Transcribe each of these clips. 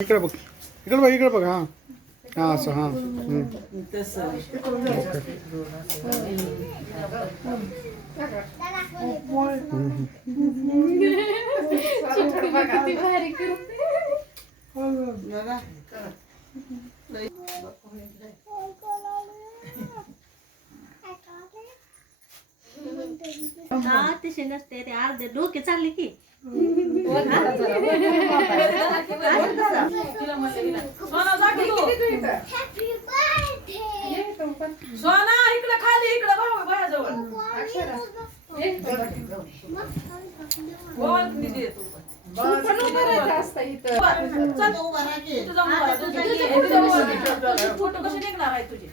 इकडे बघ इकडे बघ हां हां असं हां तसे नसते ते अर्धे डोके चालले की सोना इकडे खाली इकडे भाऊ बायाजवळ फोटो कसे निघणार आहे तुझे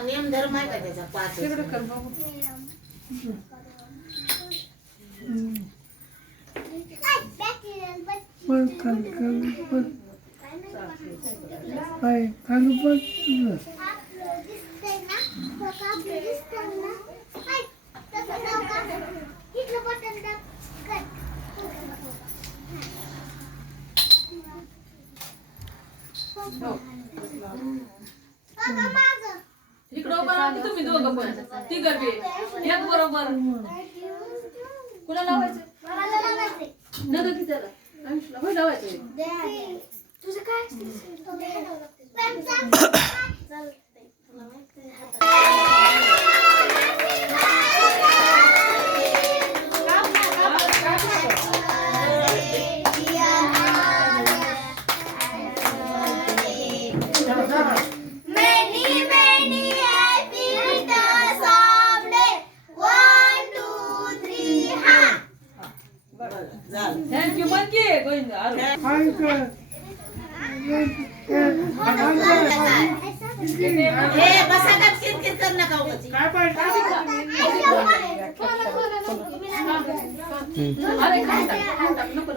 नियम धर्म आहे का त्याचा पाच इकडं उभा राहा की तुम्ही दोघं पण ती गर्भी एक बरोबर कुणा लावायचं नगर की त्याला आयुषला होय लावायचं तुझं काय थँक्यू मन की गोविंद बसा का किरकिर कर नका अरे काय नको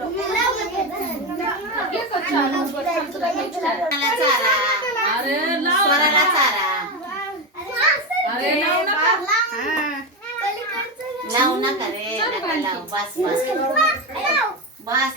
अरे लाव अरे लाव नका लावू नका रे बस